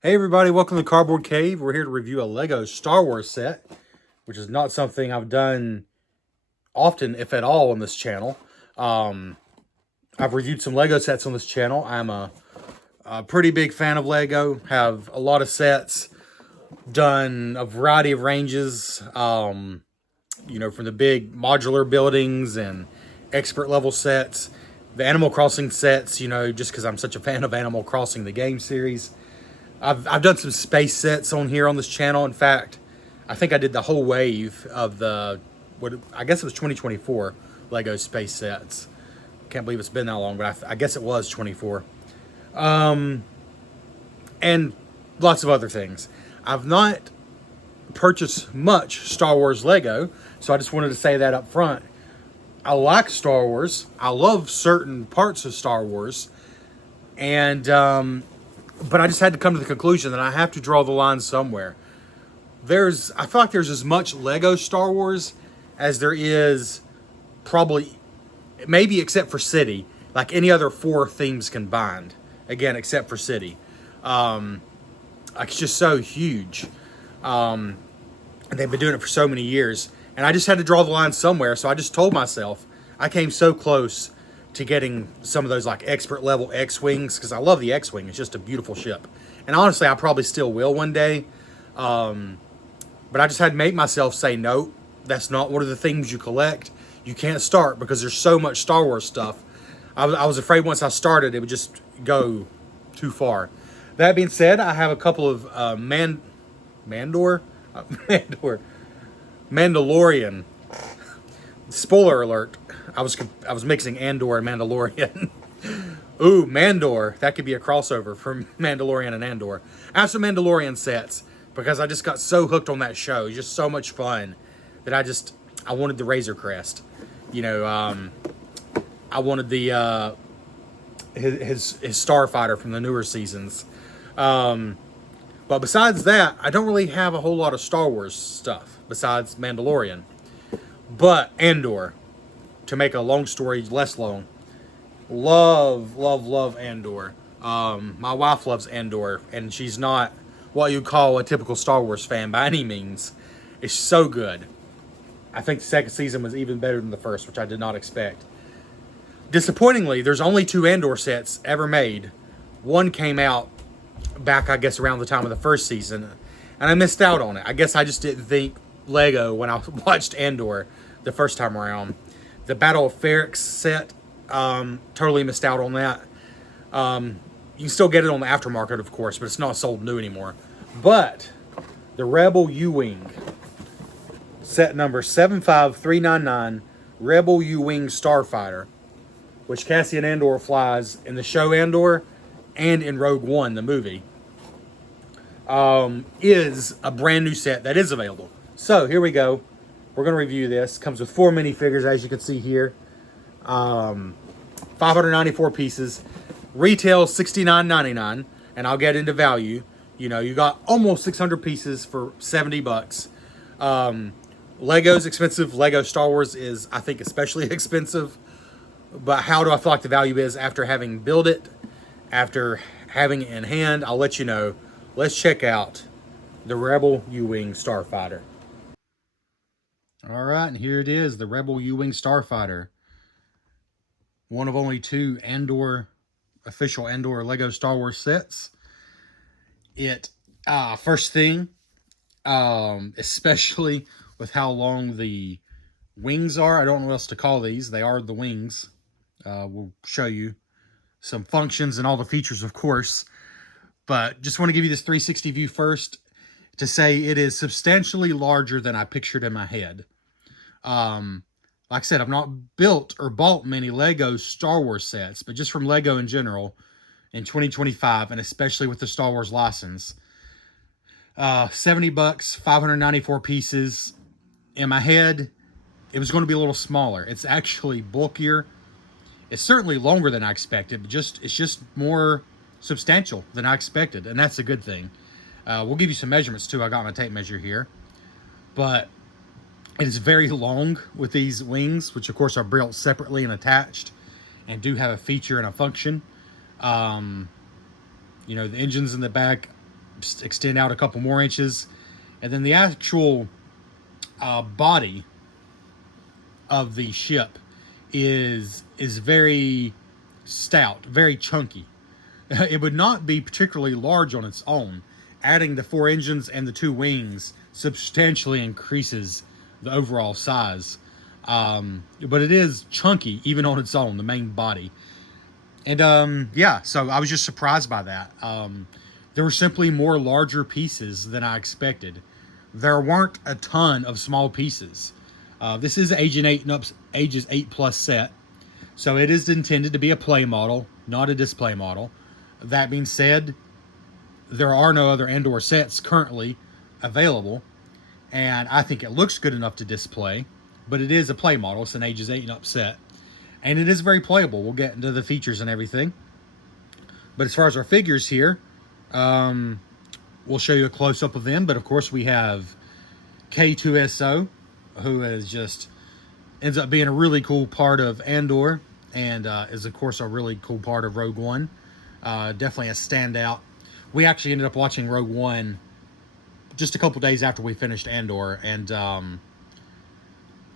Hey everybody, welcome to the Cardboard Cave. We're here to review a Lego Star Wars set, which is not something I've done often, if at all, on this channel. Um, I've reviewed some Lego sets on this channel. I'm a pretty big fan of Lego, have a lot of sets, done a variety of ranges, from the big modular buildings and expert level sets, the Animal Crossing sets, just because I'm such a fan of Animal Crossing, the game series. I've done some space sets on here on this channel. In fact, I think I did the whole wave of what I guess it was 2024 Lego space sets. Can't believe it's been that long, but I guess it was 24. And lots of other things. I've not purchased much Star Wars Lego, so I just wanted to say that up front. I like Star Wars. I love certain parts of Star Wars, and but I just had to come to the conclusion that I have to draw the line somewhere. I feel like there's as much Lego Star Wars as there is probably, maybe except for City, like any other four themes combined. Again, except for City. Like, it's just so huge. And they've been doing it for so many years. And I just had to draw the line somewhere, so I just told myself I came so close to getting some of those like expert level X-Wings, because I love the X-Wing. It's just a beautiful ship. And honestly, I probably still will one day. But I just had to make myself say, no, that's not one of the things you collect. You can't start because there's so much Star Wars stuff. I was afraid once I started, it would just go too far. That being said, I have a couple of Mandor? Mandor. Mandalorian. Spoiler alert. I was mixing Andor and Mandalorian. Ooh, Mandor. That could be a crossover from Mandalorian and Andor. I have some Mandalorian sets because I just got so hooked on that show. It's just so much fun that I wanted the Razor Crest. I wanted the his Starfighter from the newer seasons. But besides that, I don't really have a whole lot of Star Wars stuff besides Mandalorian. But Andor, to make a long story less long, love Andor. My wife loves Andor, and she's not what you call a typical Star Wars fan by any means. It's so good. I think the second season was even better than the first, which I did not expect. Disappointingly, there's only 2 Andor sets ever made. One came out back, I guess, around the time of the first season, and I missed out on it. I guess I just didn't think Lego when I watched Andor the first time around. The Battle of Ferrix set, totally missed out on that. You can still get it on the aftermarket, of course, but it's not sold new anymore. But the Rebel U-Wing, set number 75399, Rebel U-Wing Starfighter, which Cassian Andor flies in the show Andor and in Rogue One, the movie, is a brand new set that is available. So here we go. We're going to review this. Comes with 4 minifigures, as you can see here. 594 pieces. Retail $69.99, and I'll get into value. You got almost 600 pieces for $70. Lego's expensive. Lego Star Wars is, I think, especially expensive. But how do I feel like the value is after having built it, after having it in hand? I'll let you know. Let's check out the Rebel U-Wing Starfighter. All right, and here it is, the Rebel U-Wing Starfighter. One of only 2 official Andor Lego Star Wars sets. First thing, especially with how long the wings are, I don't know what else to call these. They are the wings. We'll show you some functions and all the features, of course. But just want to give you this 360 view first to say it is substantially larger than I pictured in my head. Like I said, I've not built or bought many Lego Star Wars sets, but just from Lego in general in 2025, and especially with the Star Wars license. $70, 594 pieces. In my head, it was going to be a little smaller. It's actually bulkier. It's certainly longer than I expected, but it's just more substantial than I expected, and that's a good thing. We'll give you some measurements too. I got my tape measure here, but it is very long with these wings, which of course are built separately and attached, and do have a feature and a function. The engines in the back extend out a couple more inches. And then the actual body of the ship is very stout, very chunky. It would not be particularly large on its own. Adding the 4 engines and the 2 wings substantially increases the overall size. But it is chunky even on its own, the main body. And yeah, so I was just surprised by that. There were simply more larger pieces than I expected. There weren't a ton of small pieces. This is ages 8 plus set, so it is intended to be a play model, not a display model. That being said, there are no other Andor sets currently available, and I think it looks good enough to display, but it is a play model. It's an ages 8 and up set, and it is very playable. We'll get into the features and everything. But as far as our figures here, we'll show you a close-up of them. But of course, we have K2SO, who is just ends up being a really cool part of Andor, and is of course a really cool part of Rogue One. Definitely a standout. We actually ended up watching Rogue One just a couple days after we finished Andor, and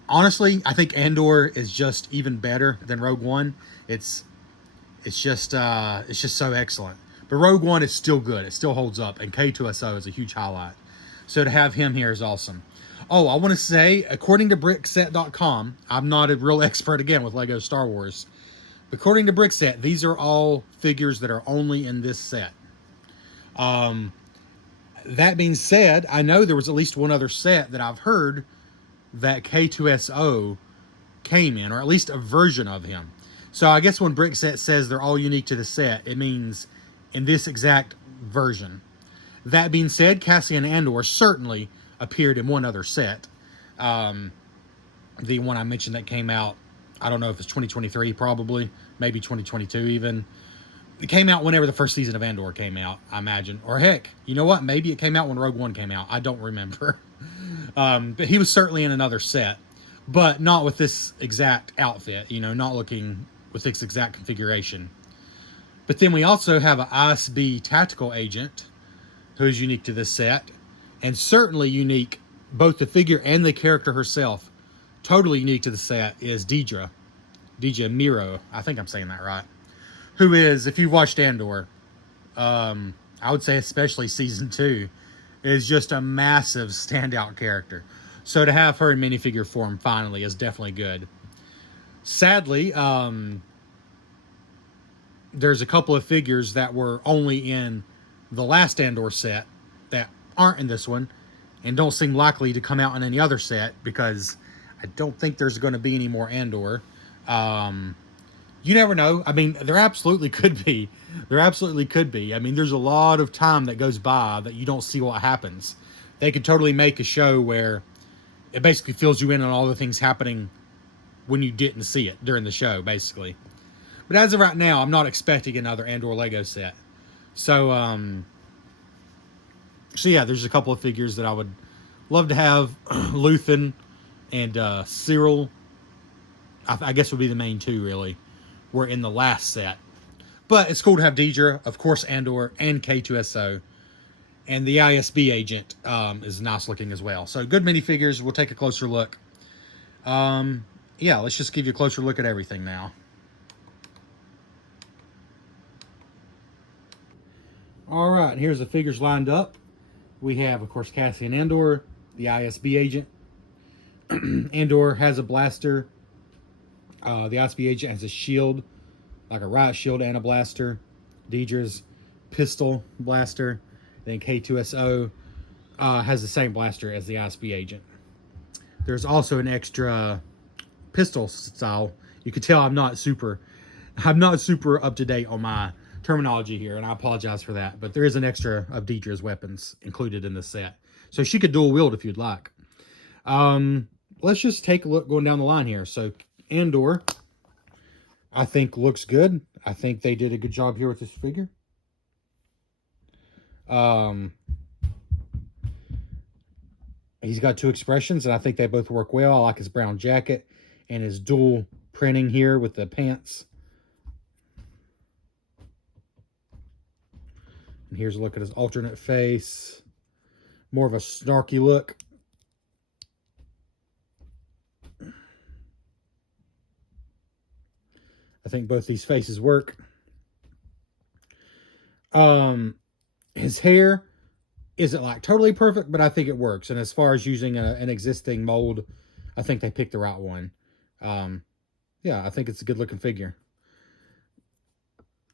honestly, I think Andor is just even better than Rogue One. It's just so excellent. But Rogue One is still good. It still holds up, and K2SO is a huge highlight. So to have him here is awesome. Oh, I want to say, according to Brickset.com, I'm not a real expert again with Lego Star Wars. According to Brickset, these are all figures that are only in this set. That being said, I know there was at least one other set that I've heard that K2SO came in, or at least a version of him. So I guess when Brickset says they're all unique to the set, it means in this exact version. That being said, Cassian Andor certainly appeared in one other set. The one I mentioned that came out, I don't know if it's 2023, probably, maybe 2022 even. It came out whenever the first season of Andor came out, I imagine. Or heck, you know what? Maybe it came out when Rogue One came out. I don't remember. But he was certainly in another set, but not with this exact outfit, not looking with this exact configuration. But then we also have an ISB tactical agent who is unique to this set, and certainly unique, both the figure and the character herself, totally unique to the set, is Deidre Miro. I think I'm saying that right. Who is, if you've watched Andor, I would say especially season 2, is just a massive standout character. So to have her in minifigure form finally is definitely good. Sadly, there's a couple of figures that were only in the last Andor set that aren't in this one, and don't seem likely to come out in any other set, because I don't think there's going to be any more Andor. You never know. I mean, there absolutely could be. There absolutely could be. I mean, there's a lot of time that goes by that you don't see what happens. They could totally make a show where it basically fills you in on all the things happening when you didn't see it during the show, basically. But as of right now, I'm not expecting another Andor Lego set. So yeah, there's a couple of figures that I would love to have. Luthen and Cyril, I guess would be the main two, really, were in the last set. But it's cool to have Deidre, of course, Andor, and K2SO. And the ISB agent is nice looking as well. So good minifigures. We'll take a closer look. Yeah, let's just give you a closer look at everything now. All right, here's the figures lined up. We have, of course, Cassian Andor, the ISB agent. Andor has a blaster. The ISB agent has a shield, like a riot shield and a blaster. Deidre's pistol blaster. Then K2SO has the same blaster as the ISB agent. There's also an extra pistol style. You can tell I'm not super up to date on my terminology here, and I apologize for that. But there is an extra of Deidre's weapons included in the set, so she could dual wield if you'd like. Let's just take a look going down the line here. So Andor, I think, looks good. I think they did a good job here with this figure. He's got two expressions, and I think they both work well. I like his brown jacket and his dual printing here with the pants. And here's a look at his alternate face. More of a snarky look. I think both these faces work. His hair isn't like totally perfect, but I think it works. And as far as using an existing mold, I think they picked the right one. Yeah, I think it's a good looking figure.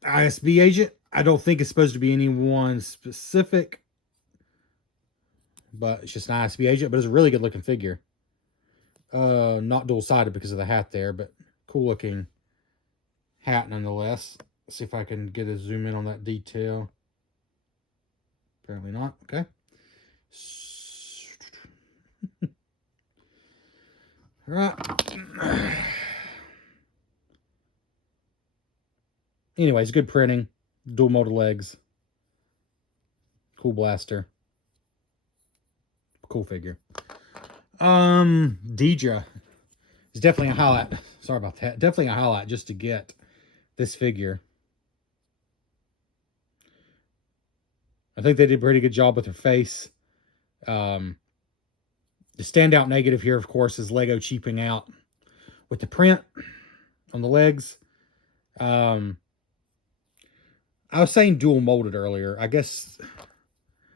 ISB agent, I don't think it's supposed to be anyone specific, but it's just an ISB agent, but it's a really good looking figure. Not dual-sided because of the hat there, but cool looking hat nonetheless. Let's see if I can get a zoom in on that detail. Apparently not. Okay. All right. Anyways, good printing. Dual molded legs. Cool blaster. Cool figure. Deidre is definitely a highlight. Sorry about that. Definitely a highlight just to get this figure. I think they did a pretty good job with her face. The standout negative here, of course, is Lego cheaping out with the print on the legs. I was saying dual molded earlier. I guess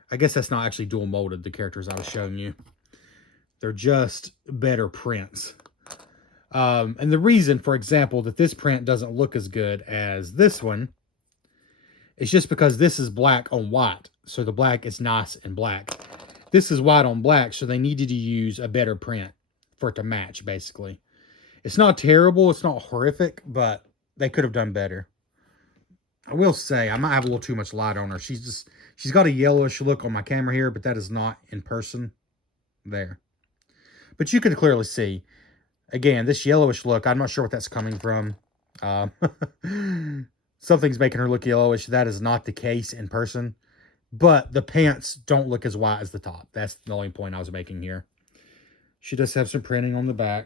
that's not actually dual molded, the characters I was showing you. They're just better prints. And the reason, for example, that this print doesn't look as good as this one is just because this is black on white. So the black is nice and black. This is white on black, so they needed to use a better print for it to match, basically. It's not terrible. It's not horrific, but they could have done better. I will say, I might have a little too much light on her. She's got a yellowish look on my camera here, but that is not in person there. But you can clearly see, again, this yellowish look, I'm not sure what that's coming from. Something's making her look yellowish. That is not the case in person. But the pants don't look as white as the top. That's the only point I was making here. She does have some printing on the back.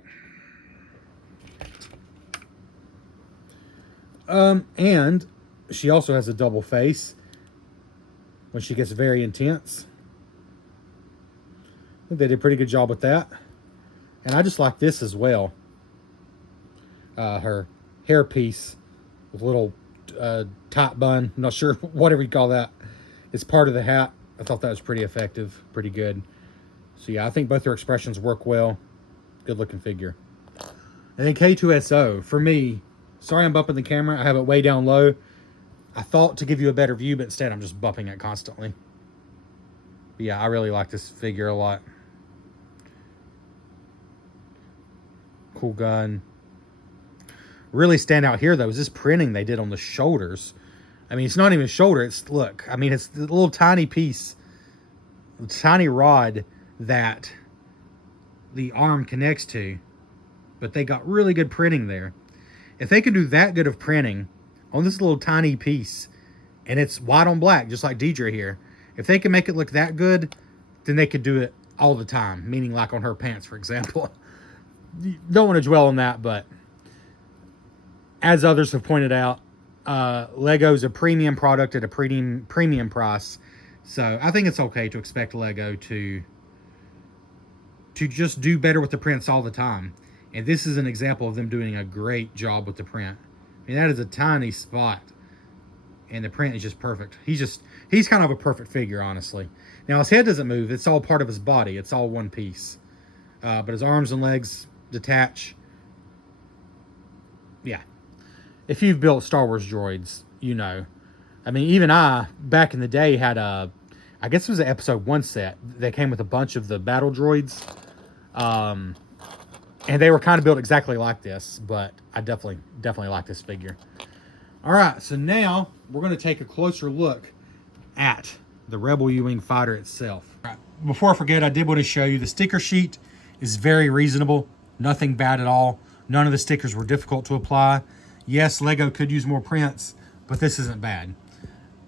And she also has a double face when she gets very intense. I think they did a pretty good job with that. And I just like this as well. Her hair piece with a little top bun. I'm not sure, whatever you call that. It's part of the hat. I thought that was pretty effective, pretty good. So yeah, I think both her expressions work well. Good looking figure. And then K2SO, for me, sorry I'm bumping the camera. I have it way down low. I thought to give you a better view, but instead I'm just bumping it constantly. But yeah, I really like this figure a lot. Cool gun. Really stand out here though is this printing they did on the shoulders. I mean, it's not even a shoulder. It's, look, I mean, it's the little tiny piece, tiny rod that the arm connects to. But they got really good printing there. If they can do that good of printing on this little tiny piece, and it's white on black, just like Deidre here, if they can make it look that good, then they could do it all the time. Meaning like on her pants, for example. Don't want to dwell on that, but as others have pointed out, Lego's a premium product at a premium price. So I think it's okay to expect Lego to just do better with the prints all the time. And this is an example of them doing a great job with the print. I mean, that is a tiny spot. And the print is just perfect. He's kind of a perfect figure, honestly. Now, his head doesn't move. It's all part of his body. It's all one piece. But his arms and legs detach. Yeah. If you've built Star Wars droids, you know. I mean, even I, back in the day, had I guess it was an episode 1 set. They came with a bunch of the battle droids. And they were kind of built exactly like this. But I definitely like this figure. All right, so now we're going to take a closer look at the Rebel U-Wing fighter itself. All right, before I forget, I did want to show you the sticker sheet is very reasonable. Nothing bad at all. None of the stickers were difficult to apply. Yes, Lego could use more prints, but this isn't bad.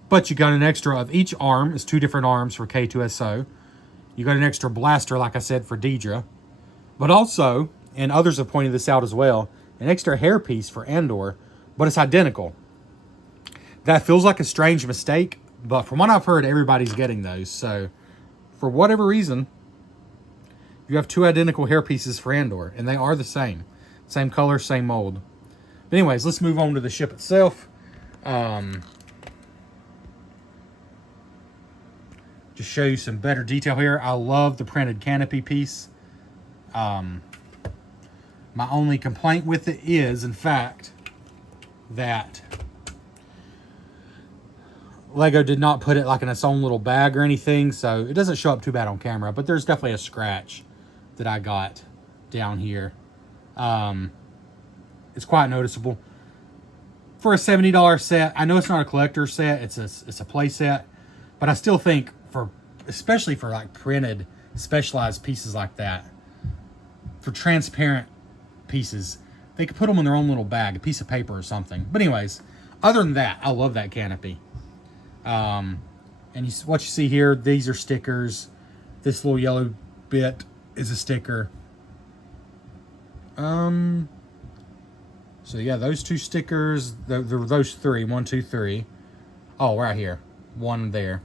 But you got an extra of each arm. It's 2 different arms for K2SO. You got an extra blaster, like I said, for Deidre. But also, and others have pointed this out as well, an extra hairpiece for Andor, but it's identical. That feels like a strange mistake, But from what I've heard, everybody's getting those. So for whatever reason, you have two identical hair pieces for Andor, and they are the same. Same color, same mold. But anyways, let's move on to the ship itself. Just show you some better detail here. I love the printed canopy piece. My only complaint with it is, in fact, that Lego did not put it like in its own little bag or anything, so it doesn't show up too bad on camera, but there's definitely a scratch that I got down here. It's quite noticeable. For a $70 set, I know it's not a collector set, it's a play set, but I still think especially for like printed, specialized pieces like that, for transparent pieces, they could put them in their own little bag, a piece of paper or something. But anyways, other than that, I love that canopy. And what you see here, these are stickers. This little yellow bit is a sticker. So yeah, those two stickers, those three, 1, 2, 3. Oh, right here, one there.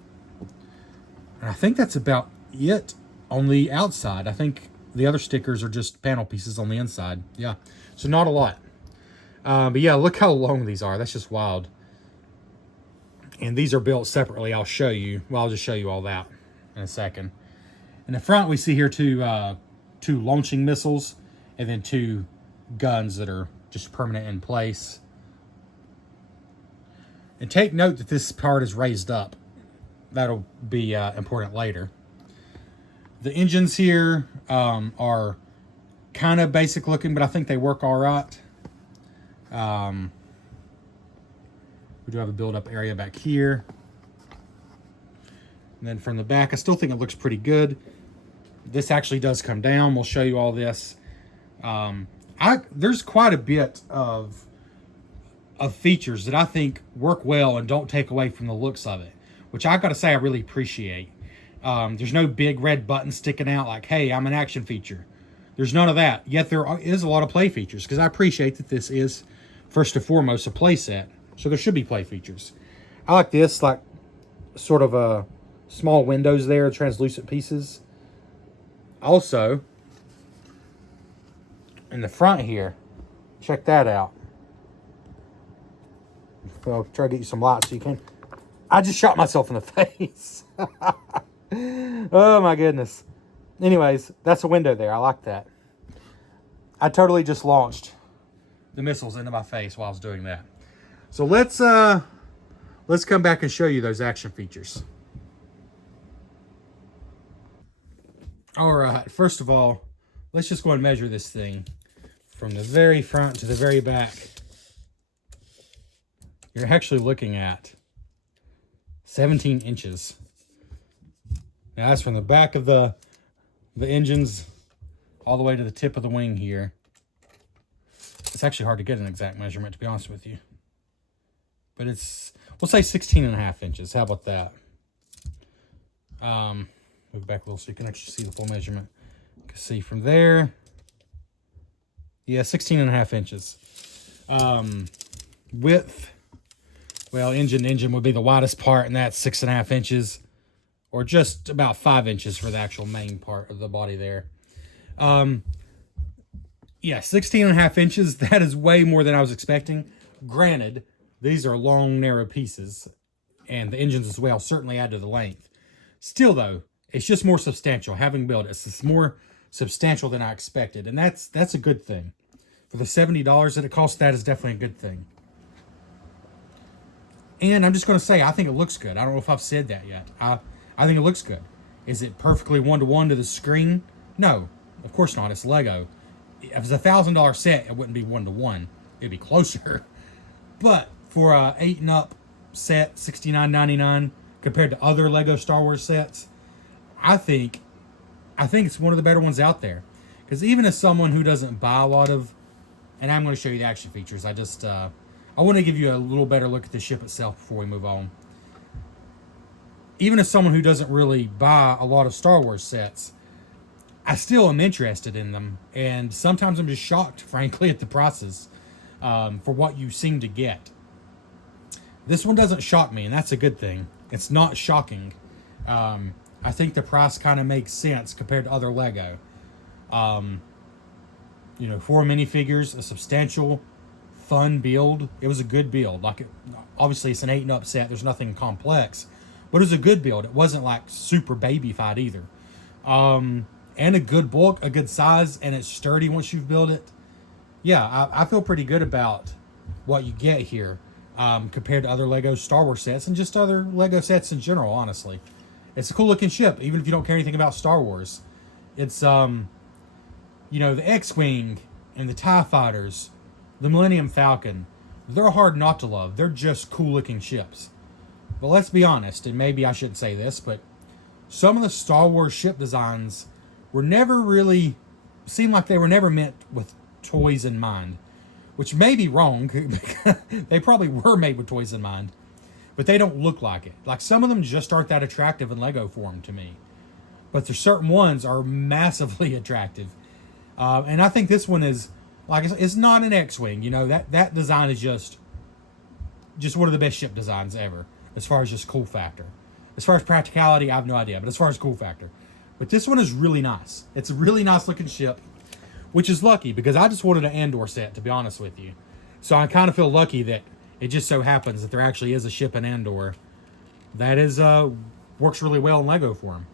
And I think that's about it on the outside. I think the other stickers are just panel pieces on the inside. Yeah, so not a lot. But yeah, look how long these are. That's just wild. And these are built separately. I'll show you. Well, I'll just show you all that in a second. In the front, we see here two launching missiles and then two guns that are just permanent in place. And take note that this part is raised up. That'll be important later. The engines here are kind of basic looking, but I think they work all right. We do have a build-up area back here. And then from the back, I still think it looks pretty good. This actually does come down. We'll show you all this. There's quite a bit of features that I think work well and don't take away from the looks of it, which I gotta say I really appreciate. There's no big red button sticking out like, hey, I'm an action feature. There's none of that. Yet there is a lot of play features, because I appreciate that this is, first and foremost, a play set. So there should be play features. I like this, like sort of a small windows there, translucent pieces. Also, in the front here, check that out. I'll try to get you some light so you can. I just shot myself in the face. Oh my goodness. Anyways, that's a window there. I like that. I totally just launched the missiles into my face while I was doing that. So let's come back and show you those action features. All right, first of all, let's just go and measure this thing from the very front to the very back. You're actually looking at 17 inches. Now that's from the back of the engines all the way to the tip of the wing here. It's actually hard to get an exact measurement, to be honest with you. But it's, we'll say 16.5 inches. How about that? Move back a little so you can actually see the full measurement. You can see from there. Yeah, 16.5 inches. Width, well, engine would be the widest part, and that's 6.5 inches. Or just about 5 inches for the actual main part of the body there. Yeah, 16.5 inches. That is way more than I was expecting. Granted, these are long, narrow pieces, and the engines as well certainly add to the length. Still, though, it's just more substantial. Having built it, it's more substantial than I expected, and that's a good thing. For the $70 that it costs, that is definitely a good thing. And I'm just going to say, I think it looks good. I don't know if I've said that yet. I think it looks good. Is it perfectly one-to-one to the screen? No, of course not. It's Lego. If it's a $1,000 set, it wouldn't be one-to-one. It'd be closer. But for a 8 and up set, $69.99, compared to other Lego Star Wars sets, I think it's one of the better ones out there. Because even as someone who doesn't buy a lot of, and I'm going to show you the action features, I want to give you a little better look at the ship itself before we move on. Even as someone who doesn't really buy a lot of Star Wars sets, I still am interested in them. And sometimes I'm just shocked, frankly, at the prices for what you seem to get. This one doesn't shock me, and that's a good thing. It's not shocking. I think the price kind of makes sense compared to other Lego. You know, 4 minifigures, a substantial, fun build. It was a good build. Obviously, it's an 8 and up set. There's nothing complex, but it was a good build. It wasn't like super baby-fied either. And a good bulk, a good size, and it's sturdy once you've built it. Yeah, I feel pretty good about what you get here compared to other Lego Star Wars sets and just other Lego sets in general, honestly. It's a cool looking ship, even if you don't care anything about Star Wars. It's, you know, the X-Wing and the TIE Fighters, the Millennium Falcon, they're hard not to love. They're just cool looking ships. But let's be honest, and maybe I shouldn't say this, but some of the Star Wars ship designs were never really, seemed like they were never meant with toys in mind. Which may be wrong. They probably were made with toys in mind. But they don't look like it. Like, some of them just aren't that attractive in Lego form to me. But there's certain ones are massively attractive. And I think this one is, like, it's not an X-Wing. You know, that design is just one of the best ship designs ever. As far as just cool factor. As far as practicality, I have no idea. But as far as cool factor. But this one is really nice. It's a really nice looking ship. Which is lucky, because I just wanted an Andor set, to be honest with you. So I kind of feel lucky that it just so happens that there actually is a ship in Andor that is works really well in Lego form.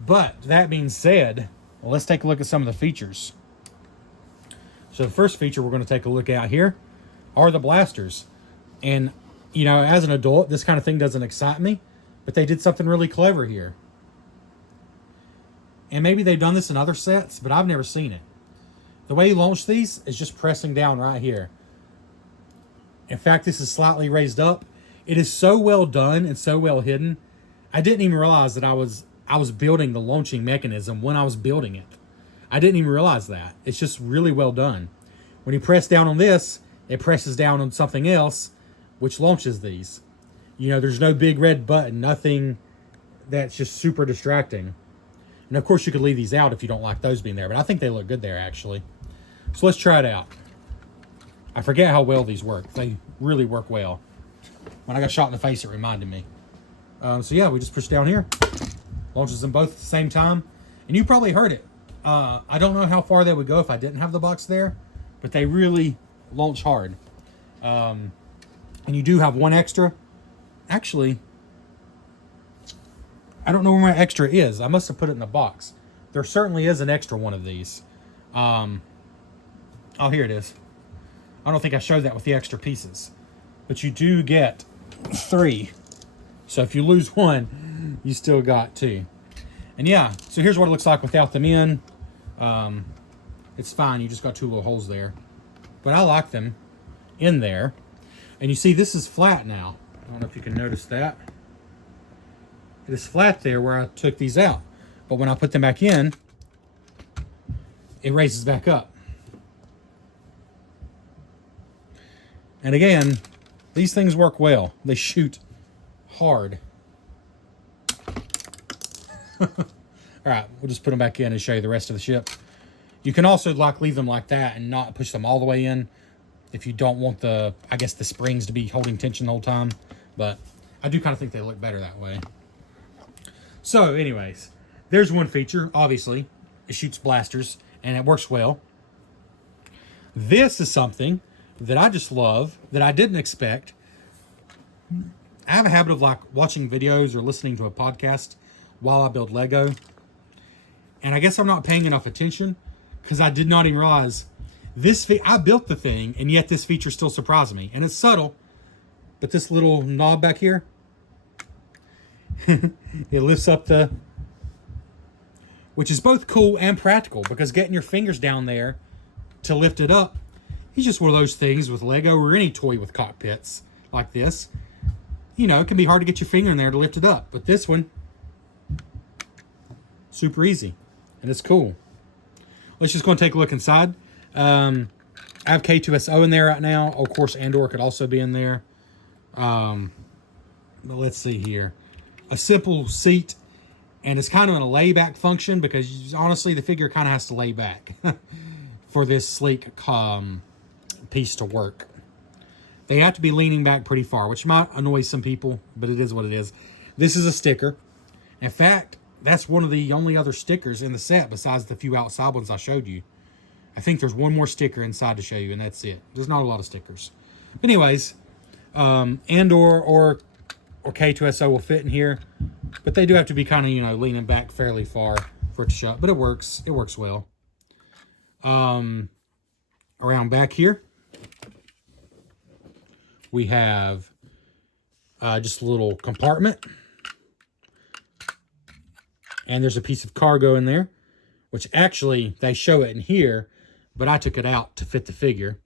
But that being said, well, let's take a look at some of the features. So the first feature we're going to take a look at here are the blasters. And, you know, as an adult, this kind of thing doesn't excite me, but they did something really clever here. And maybe they've done this in other sets, but I've never seen it. The way you launch these is just pressing down right here. In fact, this is slightly raised up. It is so well done and so well hidden. I didn't even realize that I was building the launching mechanism when I was building it. I didn't even realize that. It's just really well done. When you press down on this, it presses down on something else, which launches these. You know, there's no big red button, nothing that's just super distracting. And of course, you could leave these out if you don't like those being there, but I think they look good there, actually. So let's try it out. I forget how well these work. They really work well. When I got shot in the face, it reminded me. So yeah, we just push down here. Launches them both at the same time. And you probably heard it. I don't know how far they would go if I didn't have the box there, but they really launch hard. And you do have one extra. Actually, I don't know where my extra is. I must have put it in the box. There certainly is an extra one of these. Oh, here it is. I don't think I showed that with the extra pieces. But you do get 3. So if you lose one, you still got 2. And yeah, so here's what it looks like without them in. It's fine. You just got 2 little holes there. But I like them in there. And you see this is flat now. I don't know if you can notice that. It is flat there where I took these out. But when I put them back in, it raises back up. And again, these things work well. They shoot hard. All right, we'll just put them back in and show you the rest of the ship. You can also leave them like that and not push them all the way in if you don't want the springs to be holding tension the whole time. But I do kind of think they look better that way. So anyways, there's one feature. Obviously, it shoots blasters and it works well. This is something that I just love, that I didn't expect. I have a habit of watching videos or listening to a podcast while I build Lego. And I guess I'm not paying enough attention because I did not even realize I built the thing, and yet this feature still surprised me. And it's subtle, but this little knob back here, it lifts up which is both cool and practical, because getting your fingers down there to lift it up is just one of those things with Lego or any toy with cockpits like this. You know, it can be hard to get your finger in there to lift it up. But this one, super easy. And it's cool. Let's just go and take a look inside. I have K2SO in there right now. Of course, Andor could also be in there. But let's see here. A simple seat. And it's kind of in a layback function because, honestly, the figure kind of has to lay back for this sleek piece to work. They have to be leaning back pretty far, which might annoy some people, but it is what it is. This is a sticker. In fact, that's one of the only other stickers in the set besides the few outside ones I showed you. I think there's one more sticker inside to show you, and that's it. There's not a lot of stickers. But anyways, Andor or K2SO will fit in here, but they do have to be kind of, you know, leaning back fairly far for it to shut, but it works. It works well. Around back here, we have just a little compartment. And there's a piece of cargo in there, which actually they show it in here, but I took it out to fit the figure.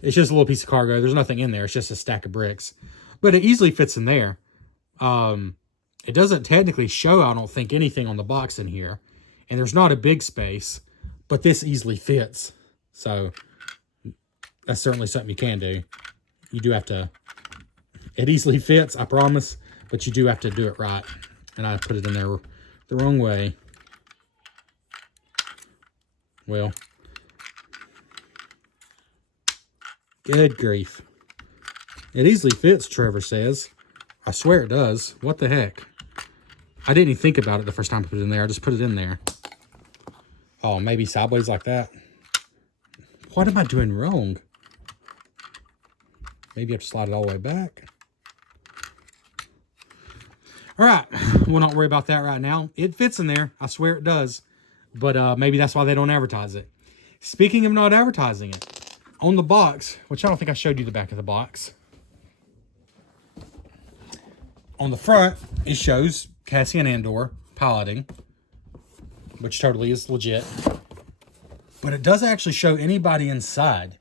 It's just a little piece of cargo. There's nothing in there. It's just a stack of bricks. But it easily fits in there. It doesn't technically show, I don't think, anything on the box in here. And there's not a big space, but this easily fits. So that's certainly something you can do. You do have to... It easily fits, I promise, but you do have to do it right. And I put it in there the wrong way. Well, good grief. It easily fits, Trevor says. I swear it does. What the heck? I didn't even think about it the first time I put it in there. I just put it in there. Oh, maybe sideways like that. What am I doing wrong? Maybe I have to slide it all the way back. All right, we'll not worry about that right now. It fits in there. I swear it does. But maybe that's why they don't advertise it. Speaking of not advertising it, on the box, which I don't think I showed you the back of the box. On the front, it shows Cassian Andor piloting, which totally is legit. But it doesn't actually show anybody inside.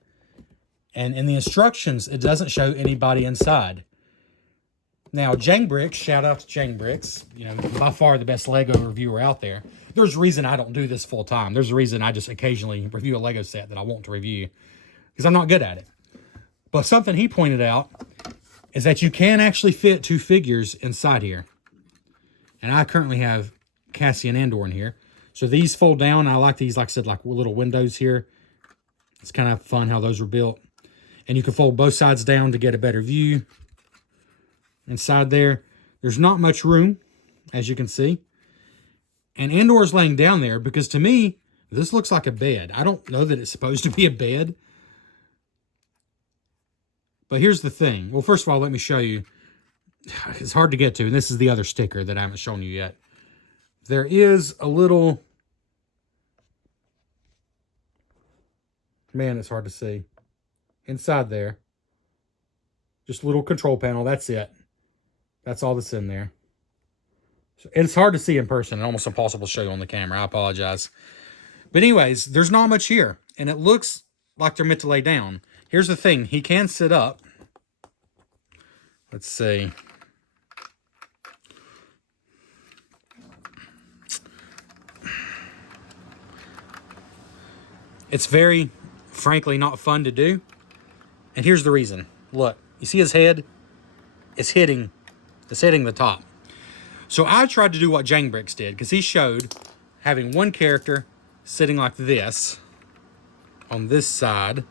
And in the instructions, it doesn't show anybody inside. Now, Jang Bricks, shout out to Jang Bricks, you know, by far the best Lego reviewer out there. There's a reason I don't do this full time. There's a reason I just occasionally review a Lego set that I want to review, because I'm not good at it. But something he pointed out is that you can actually fit two figures inside here. And I currently have Cassian Andor in here. So these fold down. I like these, like I said, like little windows here. It's kind of fun how those were built. And you can fold both sides down to get a better view. Inside there, there's not much room, as you can see. And Andor's laying down there because, to me, this looks like a bed. I don't know that it's supposed to be a bed. But here's the thing. Well, first of all, let me show you. It's hard to get to, and this is the other sticker that I haven't shown you yet. There is a little... Man, it's hard to see. Inside there. Just a little control panel. That's it. That's all that's in there. So it's hard to see in person and almost impossible to show you on the camera. I apologize. But anyways, there's not much here. And it looks like they're meant to lay down. Here's the thing. He can sit up. Let's see. It's very, frankly, not fun to do. And here's the reason. Look, you see his head? It's hitting the top. So I tried to do what Jang Bricks did, because he showed having one character sitting like this on this side,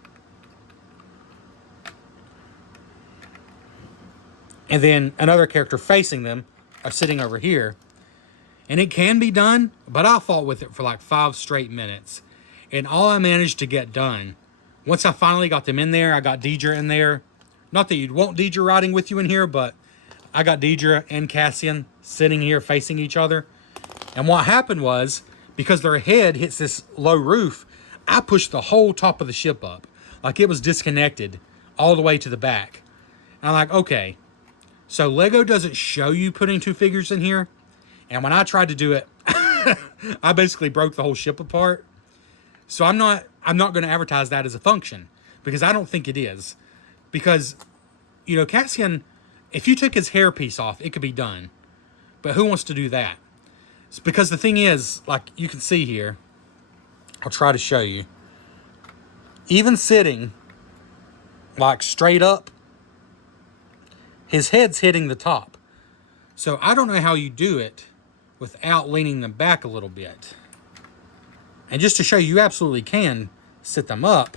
and then another character facing them are sitting over here. And it can be done, but I fought with it for like 5 straight minutes. And all I managed to get done, once I finally got them in there, I got Deidre in there. Not that you'd want Deidre riding with you in here, but I got Deidre and Cassian sitting here facing each other. And what happened was, because their head hits this low roof, I pushed the whole top of the ship up. Like it was disconnected all the way to the back. And I'm like, okay. So Lego doesn't show you putting two figures in here. And when I tried to do it, I basically broke the whole ship apart. So I'm not going to advertise that as a function, because I don't think it is. Because, you know, Cassian, if you took his hairpiece off, it could be done. But who wants to do that? It's because the thing is, like you can see here, I'll try to show you. Even sitting, like straight up, his head's hitting the top. So I don't know how you do it without leaning them back a little bit. And just to show you absolutely can sit them up.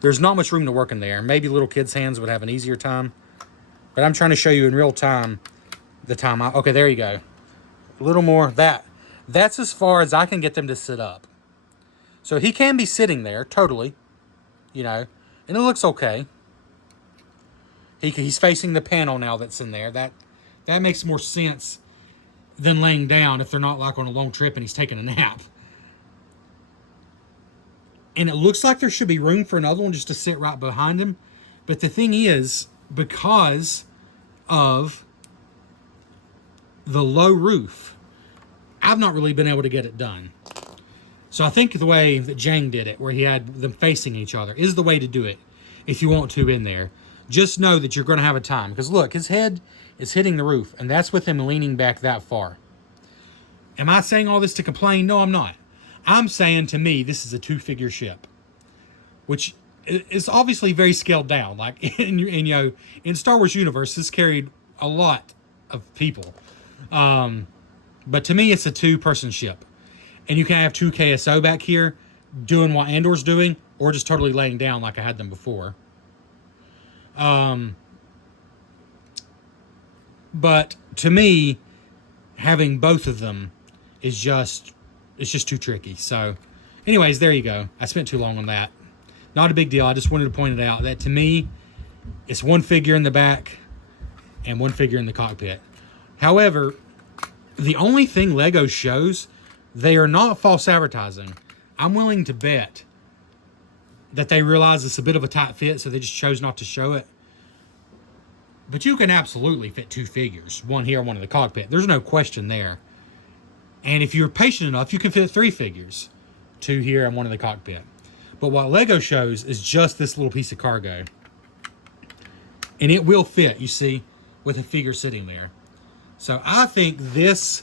There's There's not much room to work in there. Maybe little kids' hands would have an easier time. But I'm trying to show you in real time the time okay, there you go. A little more. That's as far as I can get them to sit up. So he can be sitting there, totally. You know, and it looks okay. He's facing the panel now that's in there. That makes more sense than laying down if they're not like on a long trip and he's taking a nap. And it looks like there should be room for another one just to sit right behind him. But the thing is, because of the low roof, I've not really been able to get it done. So I think the way that Jang did it, where he had them facing each other, is the way to do it if you want to in there. Just know that you're going to have a time. Because look, his head is hitting the roof, and that's with him leaning back that far. Am I saying all this to complain? No, I'm not. I'm saying, to me, this is a two-figure ship, which is obviously very scaled down. Like in Star Wars universe, this carried a lot of people, but to me, it's a two-person ship, and you can have two KSO back here doing what Andor's doing, or just totally laying down like I had them before. But to me, having both of them is just too tricky. So anyways, there you go. I spent too long on that. Not a big deal. I just wanted to point it out that to me, it's one figure in the back and one figure in the cockpit. However, the only thing LEGO shows, they are not false advertising. I'm willing to bet that they realize it's a bit of a tight fit, so they just chose not to show it. But you can absolutely fit two figures, one here, one in the cockpit. There's no question there. And if you're patient enough, you can fit three figures, two here and one in the cockpit. But what LEGO shows is just this little piece of cargo. And it will fit, you see, with a figure sitting there. So I think this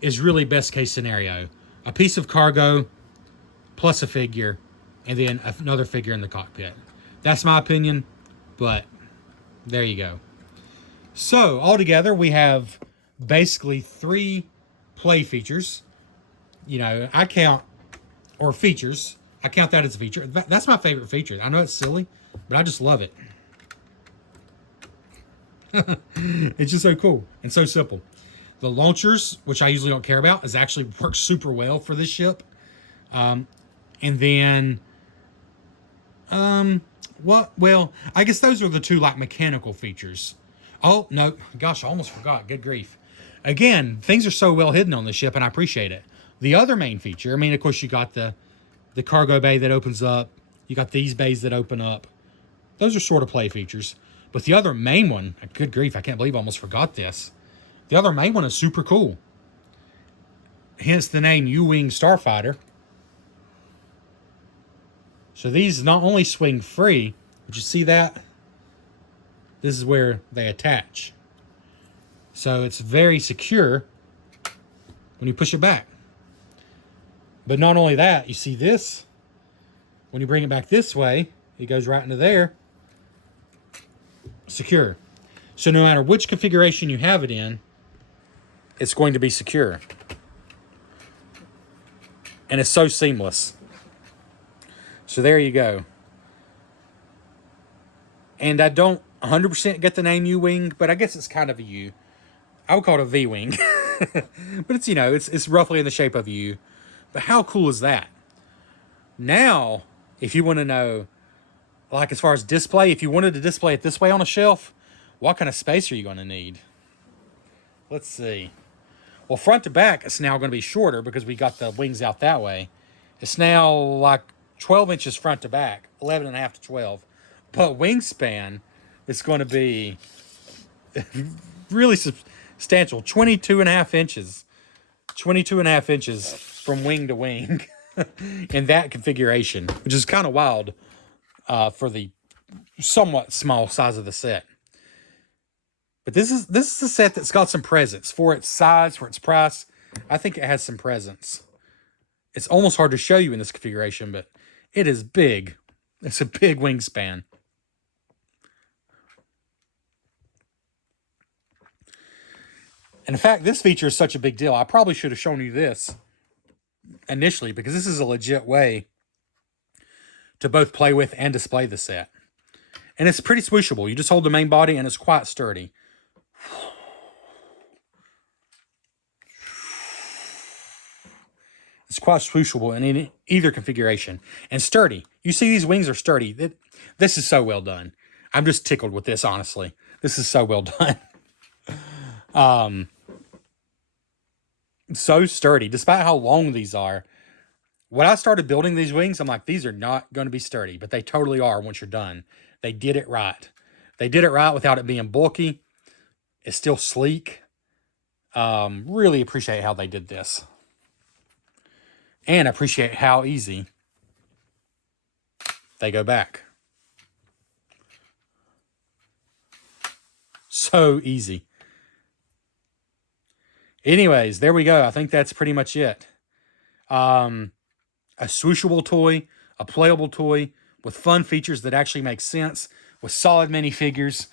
is really best case scenario. A piece of cargo plus a figure, and then another figure in the cockpit. That's my opinion, but there you go. So altogether, we have basically 3 play features. You know, I count that as a feature. That's my favorite feature. I know it's silly, but I just love it. It's just so cool and so simple. The launchers, which I usually don't care about, is actually works super well for this ship. And then, well, I guess those are the 2 like mechanical features. Oh, no, gosh, I almost forgot. Good grief. Again, things are so well hidden on this ship, and I appreciate it. The other main feature, I mean, of course, you got the cargo bay that opens up. You got these bays that open up. Those are sort of play features. But the other main one, good grief, I can't believe I almost forgot this. The other main one is super cool. Hence the name U-Wing Starfighter. So these not only swing free, but you see that? This is where they attach. So it's very secure when you push it back. But not only that, you see this? When you bring it back this way, it goes right into there. Secure. So no matter which configuration you have it in, it's going to be secure. And it's so seamless. So there you go. And I don't 100% get the name U-Wing, but I guess it's kind of a U. I would call it a V-Wing. But it's, you know, it's roughly in the shape of a U. But how cool is that? Now, if you want to know, like as far as display, if you wanted to display it this way on a shelf, what kind of space are you going to need? Let's see. Well, front to back, it's now going to be shorter because we got the wings out that way. It's now like 12 inches front to back, 11.5 to 12. But wingspan is going to be really substantial, 22.5 inches. 22.5 inches from wing to wing in that configuration, which is kind of wild for the somewhat small size of the set. But this is a set that's got some presence for its size, for its price. I think it has some presence. It's almost hard to show you in this configuration, but it is big. It's a big wingspan. And in fact, this feature is such a big deal. I probably should have shown you this initially because this is a legit way to both play with and display the set. And it's pretty swooshable. You just hold the main body and it's quite sturdy. It's quite swooshable in either configuration. And sturdy. You see these wings are sturdy. This is so well done. I'm just tickled with this, honestly. This is so well done. So sturdy, despite how long these are. When I started building these wings, I'm like, these are not going to be sturdy, but they totally are once you're done. They did it right. They did it right without it being bulky. It's still sleek. Really appreciate how they did this. And appreciate how easy they go back. So easy. Anyways, there we go. I think that's pretty much it. A swooshable toy, a playable toy with fun features that actually make sense, with solid minifigures.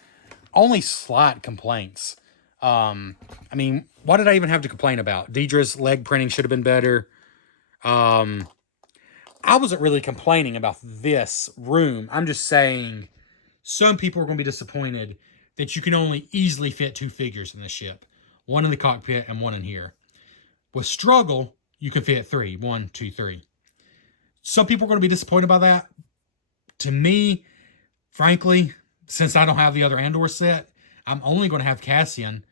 Only slight complaints. I mean, what did I even have to complain about? Deidre's leg printing should have been better. I wasn't really complaining about this room. I'm just saying some people are going to be disappointed that you can only easily fit 2 figures in the ship. One in the cockpit and one in here. With struggle, you can fit 3. 1, 2, 3. Some people are going to be disappointed by that. To me, frankly, since I don't have the other Andor set, I'm only going to have Cassian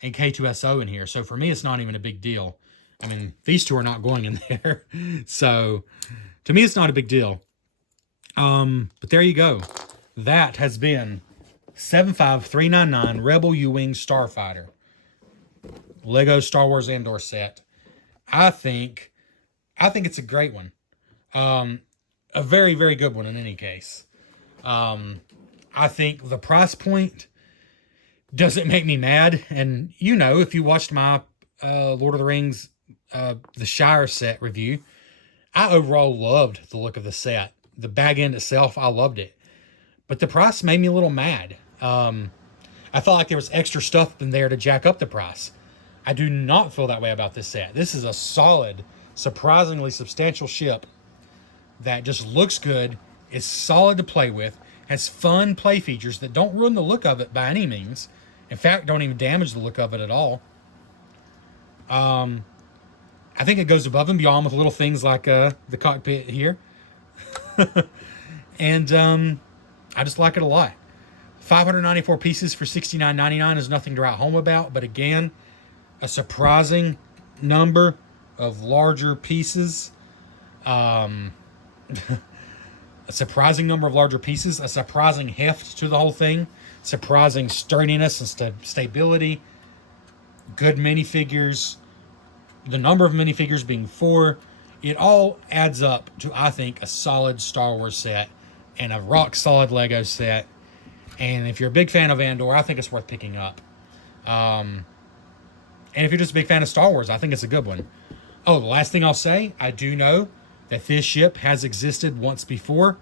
and K2SO in here. So for me, it's not even a big deal. I mean, these 2 are not going in there. So to me, it's not a big deal. But there you go. That has been 75399 Rebel U-Wing Starfighter. Lego Star Wars Andor set. I think it's a great one. A very, very good one in any case. I think the price point doesn't make me mad. And you know, if you watched my Lord of the Rings the Shire set review, I overall loved the look of the set. The bag end itself, I loved it. But the price made me a little mad. I felt like there was extra stuff in there to jack up the price. I do not feel that way about this set. This is a solid, surprisingly substantial ship that just looks good, is solid to play with, has fun play features that don't ruin the look of it by any means. In fact, don't even damage the look of it at all. I think it goes above and beyond with little things like the cockpit here. And I just like it a lot. 594 pieces for $69.99 is nothing to write home about, but again, a surprising number of larger pieces. A surprising number of larger pieces, a surprising heft to the whole thing, surprising sturdiness and stability, good minifigures, the number of minifigures being 4. It all adds up to, I think, a solid Star Wars set and a rock solid Lego set. And if you're a big fan of Andor, I think it's worth picking up. And if you're just a big fan of Star Wars, I think it's a good one. Oh, the last thing I'll say, I do know that this ship has existed once before.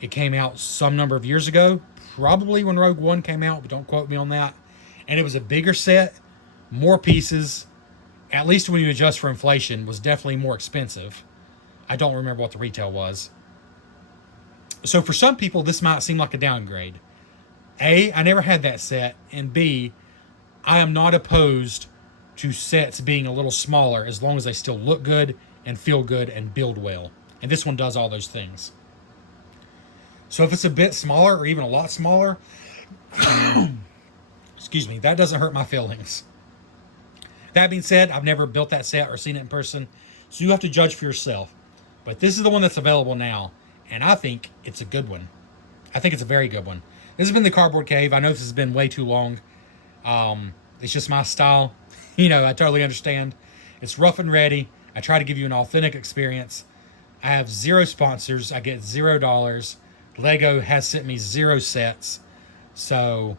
It came out some number of years ago, probably when Rogue One came out, but don't quote me on that. And it was a bigger set, more pieces, at least when you adjust for inflation, was definitely more expensive. I don't remember what the retail was. So for some people, this might seem like a downgrade. A, I never had that set, and B, I am not opposed to sets being a little smaller as long as they still look good and feel good and build well. And this one does all those things. So if it's a bit smaller or even a lot smaller, excuse me, that doesn't hurt my feelings. That being said, I've never built that set or seen it in person, so you have to judge for yourself. But this is the one that's available now, and I think it's a good one. I think it's a very good one. This has been the Cardboard Cave. I know this has been way too long. It's just my style. You know, I totally understand. It's rough and ready. I try to give you an authentic experience. I have 0 sponsors. I get $0. Lego has sent me 0 sets. So,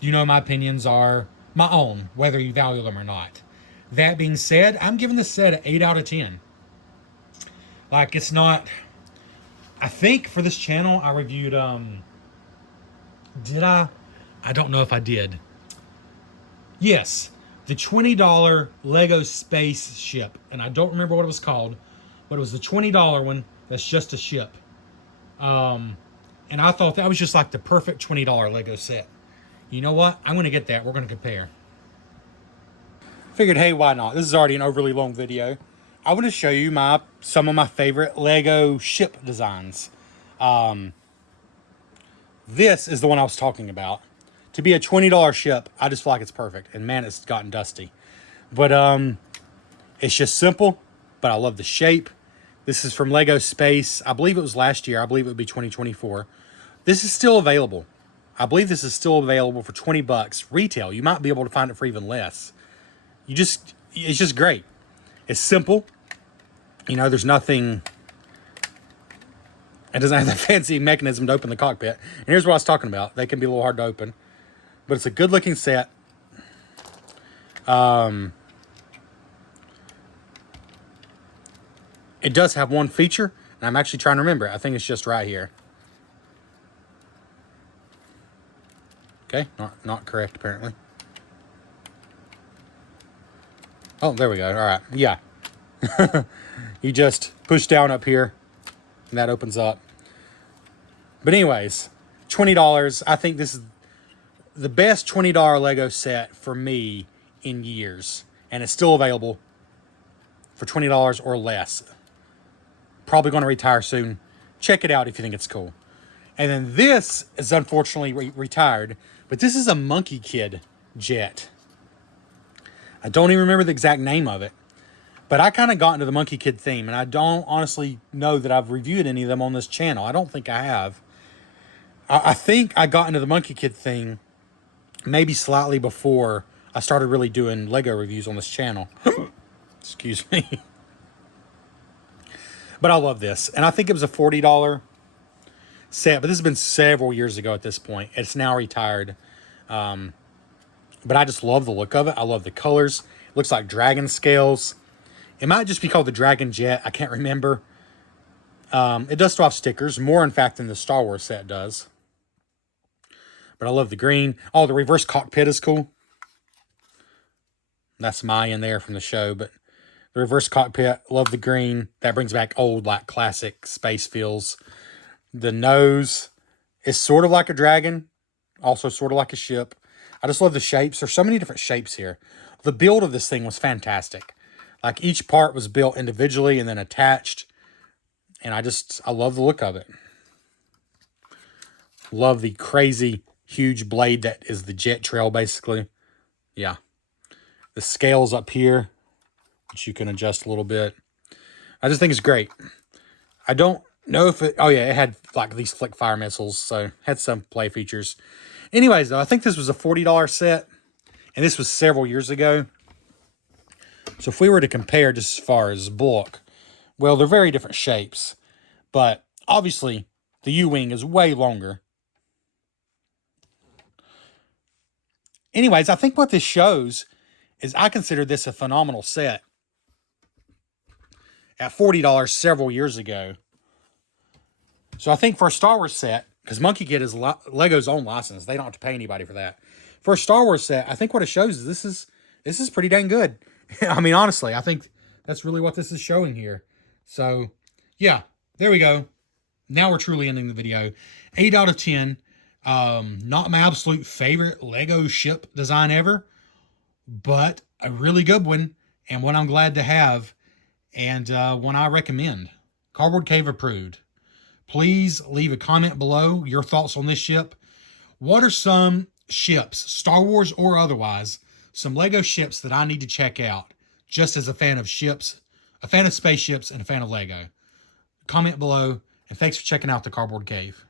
you know, my opinions are my own, whether you value them or not. That being said, I'm giving this set an 8 out of 10. Like, it's not... I think for this channel, I reviewed... Did I? I don't know if I did. Yes, the $20 Lego Spaceship. And I don't remember what it was called, but it was the $20 one that's just a ship. And I thought that was just like the perfect $20 Lego set. You know what? I'm going to get that. We're going to compare. Figured, hey, why not? This is already an overly long video. I want to show you some of my favorite Lego ship designs. This is the one I was talking about. To be a $20 ship, I just feel like it's perfect. And man, it's gotten dusty. But it's just simple, but I love the shape. This is from Lego Space. I believe it was last year. I believe it would be 2024. This is still available. I believe this is still available for 20 bucks retail. You might be able to find it for even less. It's just great. It's simple. You know, there's nothing. It doesn't have that fancy mechanism to open the cockpit. And here's what I was talking about. They can be a little hard to open, but it's a good looking set. It does have one feature, and I'm actually trying to remember it. I think it's just right here. Okay, not correct apparently. Oh, there we go. All right, yeah. You just push down up here, and that opens up. But anyways, $20. I think this is the best $20 Lego set for me in years, and it's still available for $20 or less. Probably going to retire soon. Check it out if you think it's cool. And then this is unfortunately retired, but this is a Monkey Kid jet. I don't even remember the exact name of it, but I kind of got into the Monkey Kid theme, and I don't honestly know that I've reviewed any of them on this channel. I don't think I have. I think I got into the Monkey Kid thing maybe slightly before I started really doing Lego reviews on this channel. Excuse me. But I love this, and I think it was a $40 set, but this has been several years ago at this point. It's now retired. But I just love the look of it. I love the colors. It looks like dragon scales. It might just be called the Dragon Jet. I can't remember. It does still have stickers, more in fact than the Star Wars set does. But I love the green. Oh, the reverse cockpit is cool. That's my in there from the show, but the reverse cockpit, love the green. That brings back old, like, classic space feels. The nose is sort of like a dragon, also sort of like a ship. I just love the shapes. There's so many different shapes here. The build of this thing was fantastic. Like, each part was built individually and then attached. And I love the look of it. Love the crazy, huge blade that is the jet trail, basically. Yeah. The scales up here, which you can adjust a little bit. I just think it's great. I don't know if it... Oh, yeah, it had, like, these flick fire missiles, so had some play features. Anyways, though, I think this was a $40 set, and this was several years ago. So if we were to compare just as far as bulk, well, they're very different shapes. But, obviously, the U-Wing is way longer. Anyways, I think what this shows is I consider this a phenomenal set at $40 several years ago. So I think for a Star Wars set, because Monkey Kid is Lego's own license, they don't have to pay anybody for that. For a Star Wars set, I think what it shows is this is pretty dang good. I mean, honestly, I think that's really what this is showing here. So, yeah, there we go. Now we're truly ending the video. 8 out of 10. Not my absolute favorite Lego ship design ever, but a really good one, and one I'm glad to have, and one I recommend. Cardboard Cave approved. Please leave a comment below your thoughts on this ship. What are some ships, Star Wars or otherwise, some Lego ships that I need to check out, just as a fan of ships, a fan of spaceships, and a fan of Lego? Comment below, and thanks for checking out the Cardboard Cave.